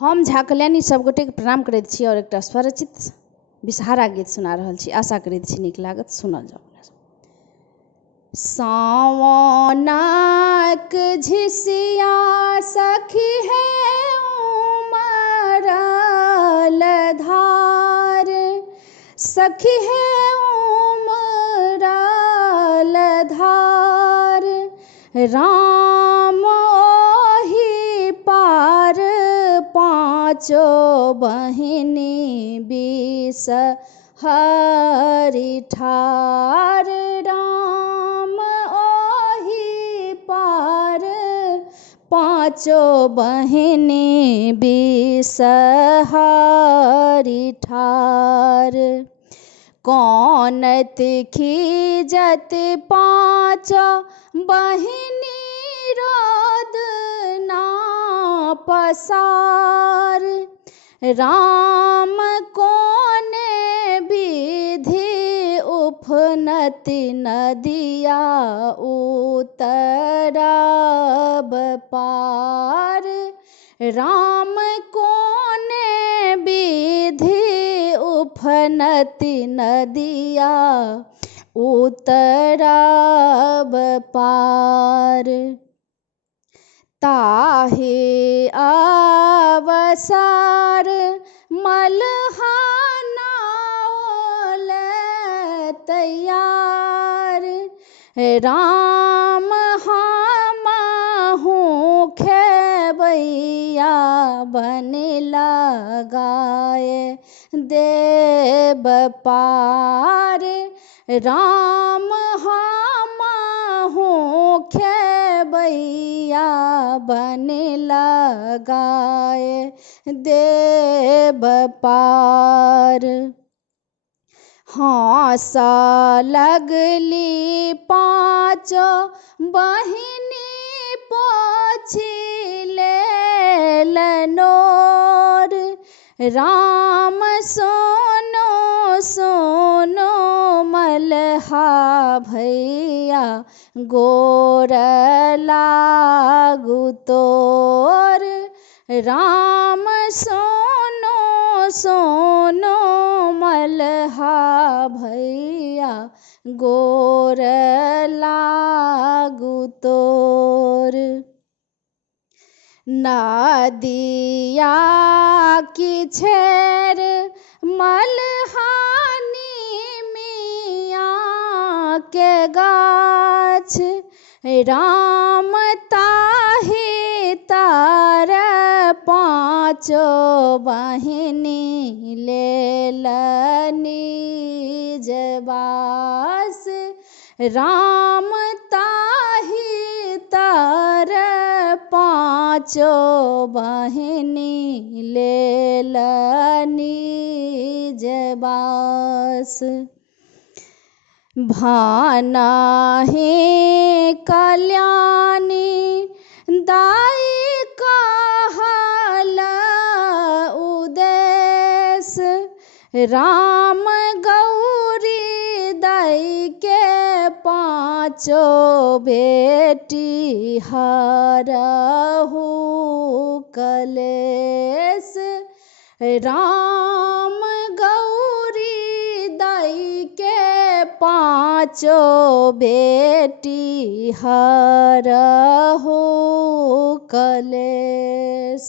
हम झा कल्याणी सब गोटे के प्रणाम करैत छी और एकटा स्वरचित विषहारा गीत सुना रहल छी। आशा करैत छी नीक लागत, सुनल जाऊ। सावनक झिसिया सखी है उमरल धार, सखी है उमरल धार, राम ओहि पार पाँचो बहिनी बिसहरि ठार, राम ओहि पार पाँचो बहिनी बिसहरि ठार। कौनत खीजत पाँचो बहिनी रोद ना पसार, राम कोने विधि उफनति नदिया उतरब पार, राम कोने विधि उफनति नदिया उतरब पार। ताहि अवसर मल्हा नाओल तैयार, राम हमहु खेबैया बन लगाए देब पार, राम हमहु खेबैया बन लगाए देब पार। हँस लगली पाँचो बहिनी पोछी लेल नोर, राम सोनो सोनो मल्हा भैया गोर लागू तोर, राम सोनो सोनो मल्हा भैया गोर लागू तोर। नदिया की छेर मल्हानी मियाँ के गाछ, राम ताहि तार पाँचो बहिनी लेलनी जबास, राम ताहि तार पाँचो बहिनी लेलनी जबास। भानहि कल्याणी दाई कहल उदेश, राम गौरी दाई के पाँचो बेटी हरहु कलेश, राम गौरी दाई के पाँचो बेटी हरहु कलेश।